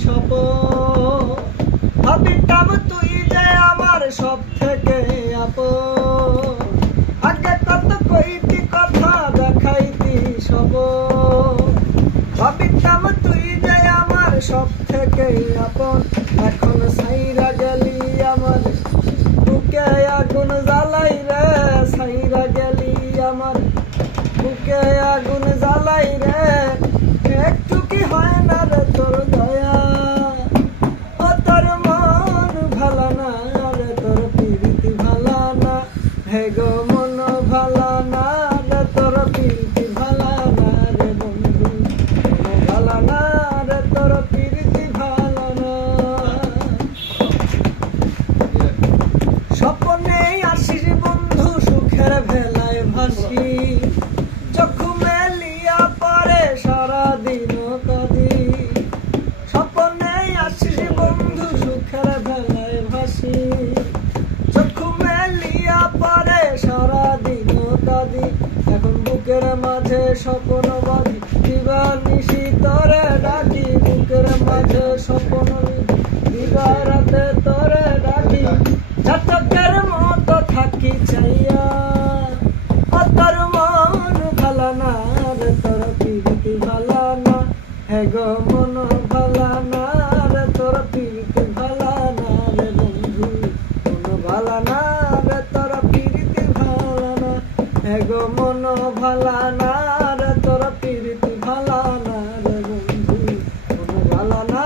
স্বপন ভাবিতাম তুই যে আমার সব থেকে আপন আগে কত কইতি কথা দেখাইতি স্বপন ভাবিতাম তুই যে আমার সব থেকে আপন এখন সাইরা গেলি আমার বুকে আগুন জ্বালাই রে সাইরা গেলি আমার বুকে আগুন জ্বালাই রে একটু কি হয় না রে তোর দয়া ও তোর মন ভালা না রে তোর প্রীতি ভালা না হে গো মন ভালা না রে তোর প্রীতি ভালা না রে বন্ধু মন ভালা না রে তোর প্রীতি ভালা না স্বপ্নে আসিস বন্ধু সুখের ভেলায় ভাসি চক্ষু মেলিয়া পরে সারাদিন কাঁদি স্বপ্নে আসিস বন্ধু সুখের ভেলায় ভাসি চক্ষু মেলিয়া পরে সারাদিন কাঁদি এখন বুকের মাঝে স্বপ্ন বাঁধি দিবা নিশি তরে ডাকি বুকের মাঝে স্বপ্ন দিবা রাতে তরে ডাকি চাতকের মতো থাকি চাইয়া ও তোর মন ভালা না রে তোর প্রীতি ভালা না হে গো মন ভালা না রে তোর প্রীতি ভালা না রে বন্ধু মন ভালা না রে তোর প্রীতি ভালা না হে গো মন ভালা না রে তোর প্রীতি ভালা না রে বন্ধু মন ভালা না